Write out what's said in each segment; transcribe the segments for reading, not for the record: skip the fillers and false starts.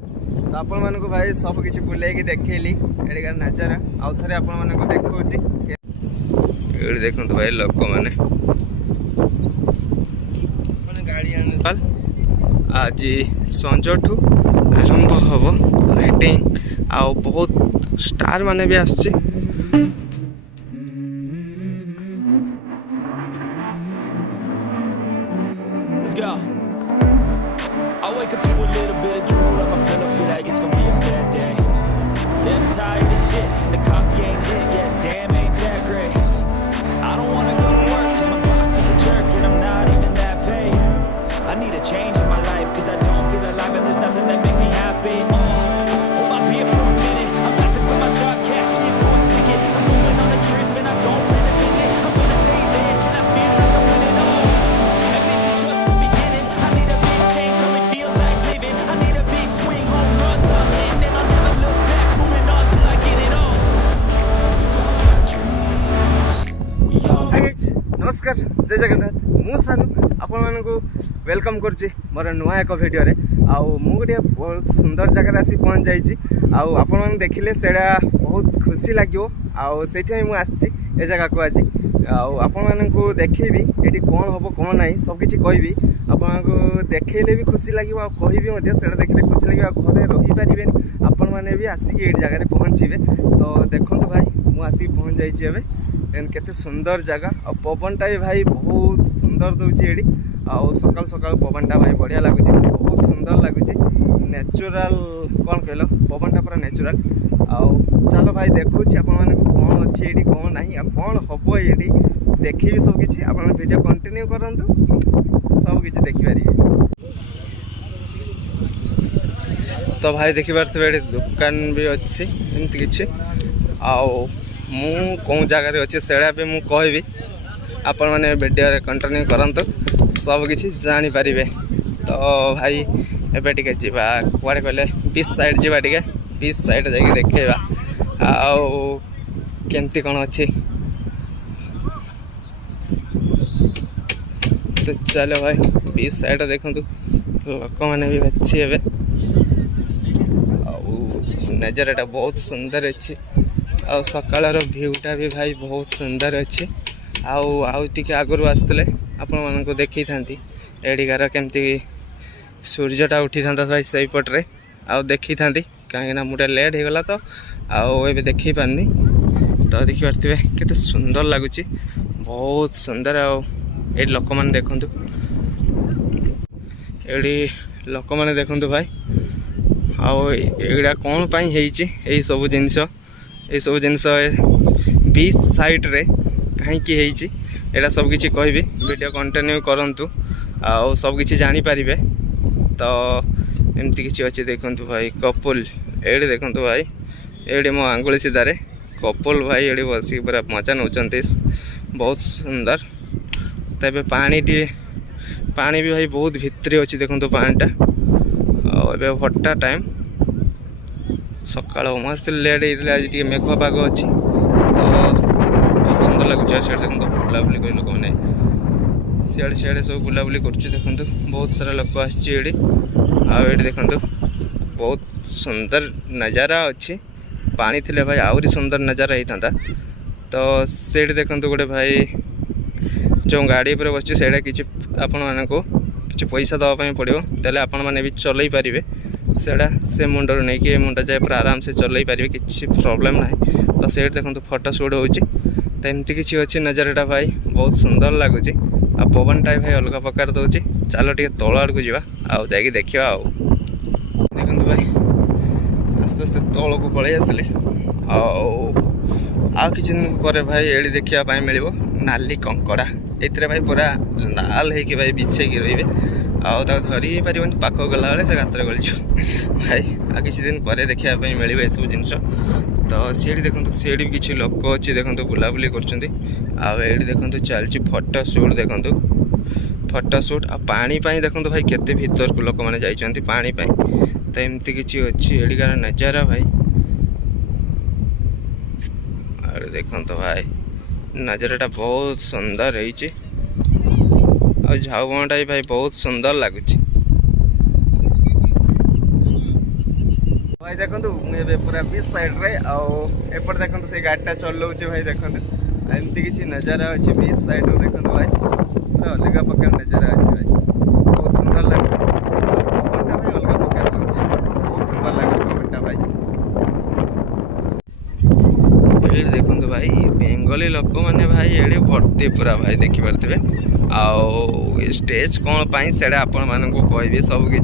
तो आपण मानक भाई सब किसी बुलेकी देखली एडिकार नजारा आउ थे आपण मानक देखौची एडी देखंतु भाई लोक माने गाड़ी आज संजठू आरंभ हम लाइटिंग आउ बहुत स्टार माने भी आसछि। Let's go. I wake up to a little bit of drool on my pillow, feel like it's gonna be a bad day. Yeah, I'm tired of shit, and the coffee ain't hit yet. Damn, ain't that great. I don't wanna go to work, cause my boss is a jerk, and I'm not even that paid. I need a change in my life, cause I don't feel alive, and there's nothing that makes me happy. Hold my beer for a minute, I'm about to quit my job, cash in for a ticket. I'm going on a trip, and I don't plan to visit. I'm gonna stay there till I feel like I'm winning all. And this is just the beginning. I need a big change, help me feel like living. I need a big swing, home runs I'm hitting, and I'll never look back, moving on till I get it all. We all got dreams. We all नमस्कार जय जगन्नाथ मु सानू आपण मानकु welcome करछि मोर नुआ एक video रे आउ मु गोटे बहुत सुंदर जगह आसी पहुंच जाइछि आउ आपण मान देखिले सेडा बहुत खुशी लागियो आउ सेठी मु आछि ए जगह को आज आउ आपण मानकु देखिबी एठी कोन होबो कोन नाही सब किछि कहबी आपण मानकु देखैले भी खुशी लागियो आ कहबी मध्ये सेडा देखिले खुशी लागियो आ घरे रहि परिबेनी आपण माने भी आसी के एठी जगह रे पहुंचीबे। तो देखंतु भाई मु आसी पहुंच जाइछि एबे केते सुंदर जगह और पवनटा भी भाई बहुत सुंदर दूची एडी आउ सकाल सकाल पवनटा भाई बढ़िया लगुच बहुत सुंदर लगुच नेचुरल कौन कहल पवनटा पूरा नेचुरल आउ चलो भाई देखुची आपण माने कौन अच्छी एडी कौन नहीं आ कौन हबो एडी देखिबी सब किछि आपण वीडियो कंटिन्यू करंतु सब किछि देखि पारिबे। तो भाई देखि पारथबे एडी दुकान भी अच्छी एमति किछि आउ मु कौन जगार अच्छे सेड़ा भी मु कहबी आपण मैंने वीडियो कंटिन्यू करंतु सब किछि जानि परिबे। तो भाई एबे टिके जीवा कुआडे कहले बीच साइड जीवा टिके बीच साइड जाके देखेबा आउ केमती कोन अछि। तो चलो भाई बीच साइड देखंतु लोक माने भी अच्छी एबे आउ नजाराटा बहुत सुंदर अछि आउ सकाळर व्यूटा भी भाई बहुत सुंदर अच्छे आउ टिके आगु आसते आपण मानक देखी थांती एडिकार केमती सूर्यटा उठी था भाई सही पटरे आउ देखी थांती कहीं मुझे लेट हो गला तो आउ एबे देखी पारनी। तो देखि पारथिबे केते सुंदर लगुची बहुत सुंदर आउ ए लोक माने देखंतु एडी लोक माने देखंतु भाई आउ एडा कोन पई हेइची एई सब जिंस ये सब जिनस बीच साइड रे कहीं एटा सब किछि कहबी वीडियो कंटिन्यू करंतु आउ सब किछि जानि परिबे। तो एमती किछि अछि देखंतु भाई कपल एडी देखंतु भाई एडी मो आंगुली सीधारे कपल भाई एडी बसी पूरा मजा नउचंती बहुत सुंदर। तबे पानी भी भाई बहुत भितरी अछि देखंतु पानीटा आ एबे हट्टा टाइम सकाळ मस्त लेट होता आज टी मेघुआ पाग अच्छी तो बहुत सुंदर लगुच सीआड़े देखो बुलाबुली कर लोक मैंने सीआड़े सीआड़े सब बुलाबुली कर देखो बहुत सारा लोक आड़ी आड़ी देखो बहुत सुंदर नजारा अच्छी पानी थिले भाई आहरी सुंदर नजारा होता। तो सेठी देखो गोटे भाई जो गाड़ी पर बस से कि आपण मानक कि पैसा दवाई पड़ो तेल आपण मैंने भी चलई पारे से मुंडर नहीं कि मुंडा जाए पूरा आराम से चलई पारे किसी प्रॉब्लम ना। तो से देखो फोटो शूट होची तो एमती किसी अच्छी नजाराटा भाई बहुत सुंदर लगुच आ पवनटा भाई अलग प्रकार दूसरी। चलो टे तल आड़ को जावा आउ जाकि देखा आउ देखो भाई आस्ते आस्ते तल को पलि आसिले आउ किछि दिन पर भाई एड़ी देखा मिल नाली कंकड़ा ये भाई पूरा लाल हो भाई बिछे रही आउ धरी ही पार पाख गला बेले से गातर गली भाई आ किसी दिन पर देखा मिल सब जिनस। तो सीढ़ी देखो सीढ़ी भी किसी लोक अच्छी देखो बुलाबुली कर देखो चलती फोटो शूट देखो फोटो शूट आ पानी देखो भाई केते भीतर को लोक मैंने जाइए पानी तो एमती किसी अच्छी एडिकार नजारा भाई और देखो भाई नजाराटा बहुत सुंदर है झाऊ बणटा भी भाई बहुत सुंदर लगुच। भाई देखो मुझे पूरा बीच साइड रे आउट देखो से गाड़ीटा चलाऊे भाई देखो एमती किसी नजारा अच्छे बीच साइड देखो भाई पूरा अलग प्रकार नजारा अच्छे भाई बहुत सुंदर लगे भाई अलग प्रकार बहुत सुंदर लगे पवनटा भाई ये देखो भाई बेंगली लोक मैंने भाई ये भर्ती पूरा भाई देखिपे आउ स्टेज कौन पाई से आपण मानक कहबी सबकि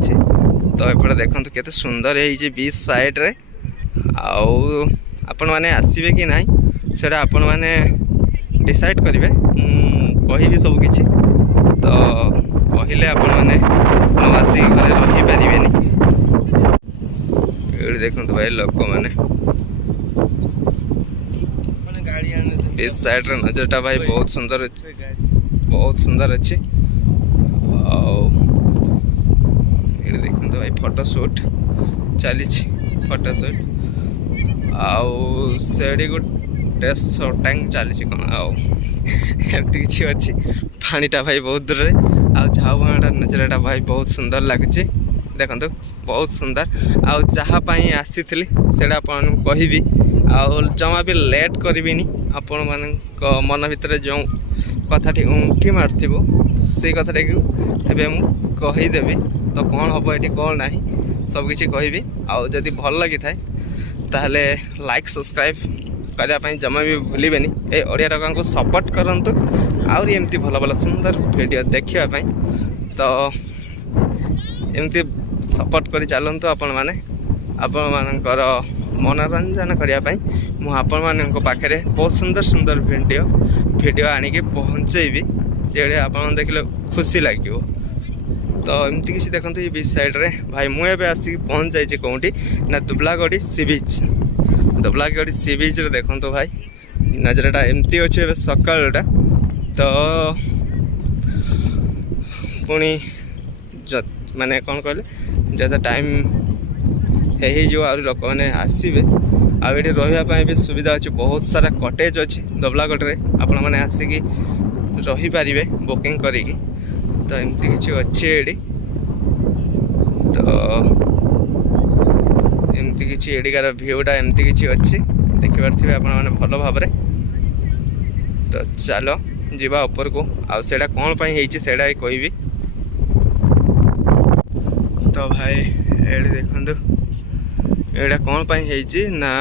तो एपटे देखो केते सुंदर है बीच साइड रे आउ आपण मैंने आसबे कि ना सेटा आपण मैंने डिसाइड करेंगे कहि सबकि तो कहले आपण मैंने न आसिक घरे रही पारे ये देखो भाई लोक मैंने बीच साइड रे नजरटा भाई बहुत सुंदर अच्छे देखो भाई फोटोशूट चली फोटोशूट आउ सेडी गोटे टैंक चली कौन आमती किसी अच्छी पानीटा भाई बहुत दूर रे झाऊटा नजरटा भाई बहुत सुंदर लगुच देखो बहुत सुंदर आउ जहाँपाई आसी से कहबी आउ जमा भी लेट करबिनी आपण मान मन भितर जो कथाटी उंकी मार्थ से कथाटी कहीदेवी तो कौन हम ये कौन ना सबकि कहबी आउ जदि भल लगी थाए ताहले लाइक सब्सक्राइब करने जमा भी भूलें ए ओडिया टका को सपोर्ट करंतु आउरी एमती भल भल सुंदर वीडियो देखापी तो एमती सपोर्ट कर चलतु आपण मैंने आपण मानकर मनोरंजन करने मुझे पाखे बहुत सुंदर सुंदर वीडियो आणिक पहुँचेबी जे आप देखले खुशी लगे तो एमती किसी देखो ये बीच साइड रे भाई मुझे आसिक पहुँच जाइए कौटी ना दुबलागढ़ी सी बीच दुबलागढ़ी सी बीच रे देखो तो भाई नजरटा एमती अच्छे सकाळटा तो पुणी माने कौन कहले जब टाइम हो लोक मैंने आसबे आए रही भी सुविधा अच्छी बहुत सारा कटेज अच्छी दुबलागढ़ रे आपण मैंने आसिक रही पारे बुकिंग करी तो एमती किसी अच्छे एडी तो एमती किसी एडिकार भ्यूटा एमती किसी अच्छी देखिपारे आप भल भाव तो चलो जीवा ऊपर को आउटा कौन पाई सेटा कहबी तो भाई ये देखु एटा कौन पाई ना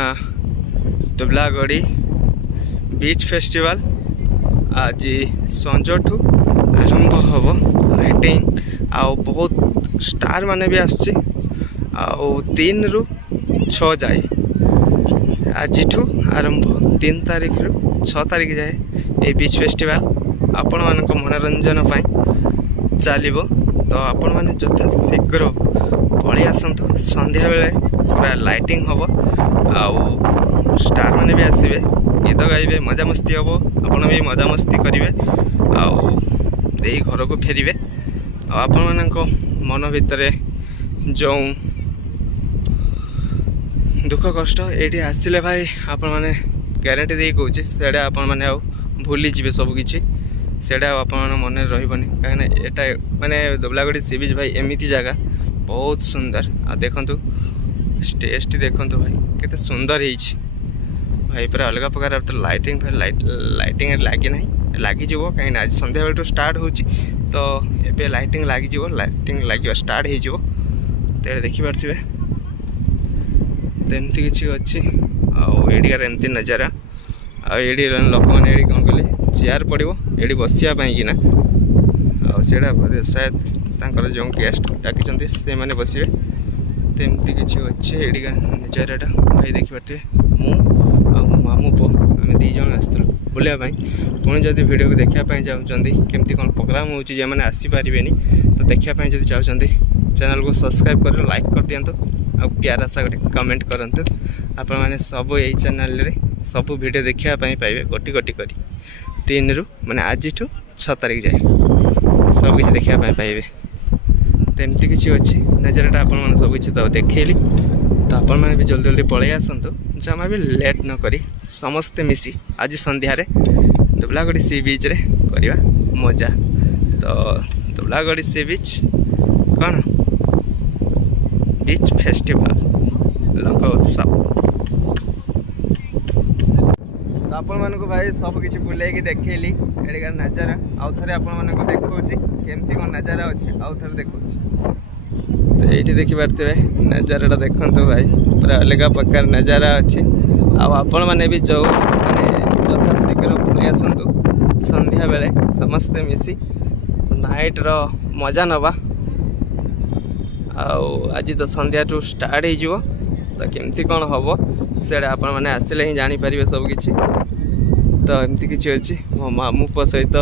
दुबलागढ़ी बीच फेस्टिवल आज संजठू आरंभ हम लाइटिंग आउ बहुत स्टार माने भी आसुची आउ 3 ରୁ 6 जाए आज आरंभ 3 तारीख ରୁ 6 तारीख जाए ये बीच फेस्टिवल आपण मानक मनोरंजन पाई चलो तो आपण मैंने यथा शीघ्र पलि आसतु संध्या बेले पूरा लाइटिंग हम आउ स्टार मैंने भी आसबे गीत गाइबे मजा मस्ती हम आपण भी मजा मस्ती करेंगे आउ घर को फेरबे आपण मानक मन भितर जो दुख कष्ट ये आसिले भाई आपण मैंने ग्यारंटी दे कहे से आपण मैंने भूली जी सबकि से मन रही कहीं एटा माने दुबलागढ़ी सी बीच भाई एमती जगह बहुत सुंदर आ देखु स्टेज टी देखु भाई केते सुंदर भाई पूरा अलग प्रकार तो लाइटिंग लाइटिंग लगी ना लगिज कहीं आज संध्या बेलू स्टार्ट हो तो ये लाइटिंग लगिज लाइटिंग लगे स्टार्ट हो देखिपे तो एमती किसी अच्छी आडिकार एमती नजारा आड़ी लोक मैंने कौन कहले चेयर पड़ो ये बसापी कि ना शायद तांकर जो गेस्ट डाकी से मैंने बसवे तो एमती किसी अच्छे एडिका नजाराटा भाई देखिपे मु मामू पु आम दीज आसलु बुलापाई पुणी जब वीडियो को देखापी चाहते केमती कौन प्रोग्राम होने आसीपारे तो देखापी जब चाहते चैनल को सब्सक्राइब कर लाइक कर दिंतु आ प्यारा सा गोटे कमेंट करंतु आपण मैंने सब यही चैनल रे सब वीडियो देखापी पाइबे गोटी गोटी करी 3 ରୁ माने आज 6 तारीख जाए सबकि देखापी पाइबे तो एमती किसी अच्छी नजरटा आपण मैंने सबकि तो देखली तो आपण मैंने भी जल्दी जल्दी पलि आसतु जमा भी लेट न करी समस्ते मिसी आज संध्यारे दुबलागढ़ी सी बीच रे करवा मजा तो दुबलागढ़ी सी बीच कौन बीच फेस्टिवल लोक उत्सव। तो आपण मानक भाई सब किसी बुलेकी देखली एडिका नजारा आउ थे आपण देखा केमती कौन नजारा अच्छे आउ थे देखा। तो ये देखिपे नजारा देखते भाई पूरा अलग प्रकार नजारा अच्छी। आपण मैंने भी जो माने यथा शीघ्र पलि आसतु संध्या बेले समस्ते मिसी नाइट रो मजा नवा। आज तो संध्या टू स्टार्ट हो तो केमती कौन हम से आपण मैंने आसिले ही जानीपर सब किसी। तो एमती किसी अच्छी मो मामू पो सहित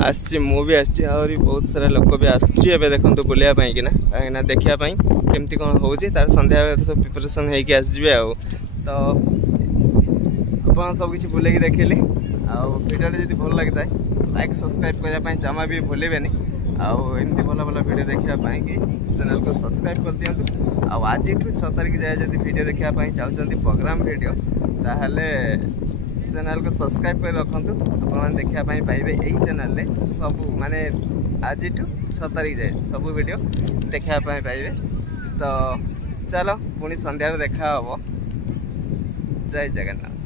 आसी भी आसी आहरी बहुत सारा लोक भी आसुचे देखते बुलायापाई कि कहीं देखापी केमती कौन हो तार संध्या बेले तो सब प्रिपरेसन होगी आसवे। तो आप सब किसी बुलेकी देखिली वीडियो जब भल लगी था लाइक सब्सक्राइब करने जमा भी भूलें। आमती भल भल वीडियो देखापी कि चैनल को सब्सक्राइब कर दिंतु। आज 6 तारीख जाए जब वीडियो देखापी चाहते प्रोग्राम वीडियो ताहले चैनल को सब्सक्राइब कर रखु। आप देखापी पाइबे यही चैनल रे सब माने आज 6 तारीख जाए सब वीडियो देखापी पाइबे। तो चलो पुणी संध्यार देखा हम। जय जगन्नाथ।